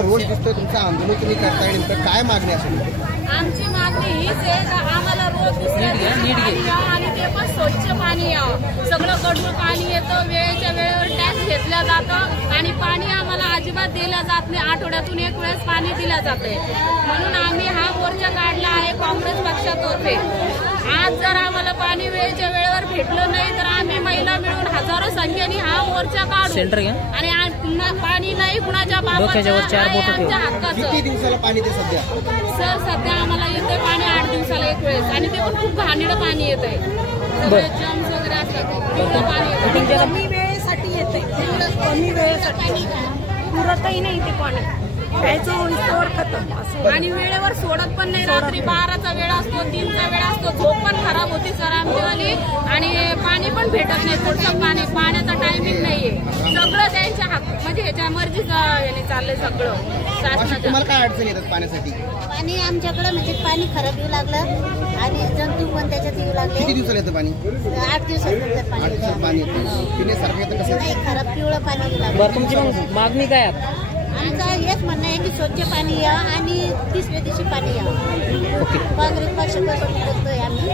रोज दिसतोय तुमचं आंदोलन तुम्ही करताय, नेमकं काय मागणी असेल? आमची मागणी हीच आहे का आम्हाला रोज दुसऱ्या दिवशी आणि ते पण स्वच्छ पाणी यावं. सगळं गढूळ पाणी येतं, वेळेच्या वेळेवर टॅक्स घेतला जातं आणि पाणी आम्हाला अजिबात दिलं जात नाही. आठवड्यातून एक वेळेस पाणी दिलं जाते. म्हणून आम्ही हा मोर्चा काढला आहे काँग्रेस पक्षातर्फे. आज जर आम्हाला पाणी वेळेच्या वेळेवर भेटलं नाही तर आम्ही महिला मिळून हजारो संख्येने हा मोर्चा काढू आणि पाणी नाही कुणाच्या आमच्या हक्काचं. किती दिवसाला पाणी ते सध्या? सर सध्या आम्हाला येते पाणी 8 दिवसाला एक वेळेस आणि ते पण खूप घाणेरडं पाणी येत आहे. सगळे जम्स वगैरे असतात पाणी कमी वेळेसाठी येते. कमी वेळेसाठी पुरतही नाही ते पाणी आणि वेळेवर सोडत पण नाही. रात्री 12चा वेळ असतो, 3चा वेळ असतो, झोप पण खराब होती सर आमच्यावाली आणि पाणी पण भेटत नाही. थोडंसं पाण्याचा टायमिंग नाहीये. सगळं त्यांच्या म्हणजे ह्याच्या मर्जीचं याने चाललंय सगळं शासनाचं. तुम्हाला काय अडचण येतात पाण्यासाठी? पाणी आमच्याकडे म्हणजे पाणी खराब येऊ लागलं आणि जंतू पण त्याच्यात येऊ लागले. किती दिवसाला येतं पाणी? 8 दिवसात पाणी. 8 दिवसात पाणी येतं. पिण्यासारखं येतं कसं? नाही, खराब पिवळं पाणी येऊ लागलं. तुमची मागणी काय आहे? आमचं हेच म्हणणं आहे की स्वच्छ पाणी या आणि 30व्या दिवशी पाणी या. काँग्रेस पक्षापासून बोलतोय आम्ही.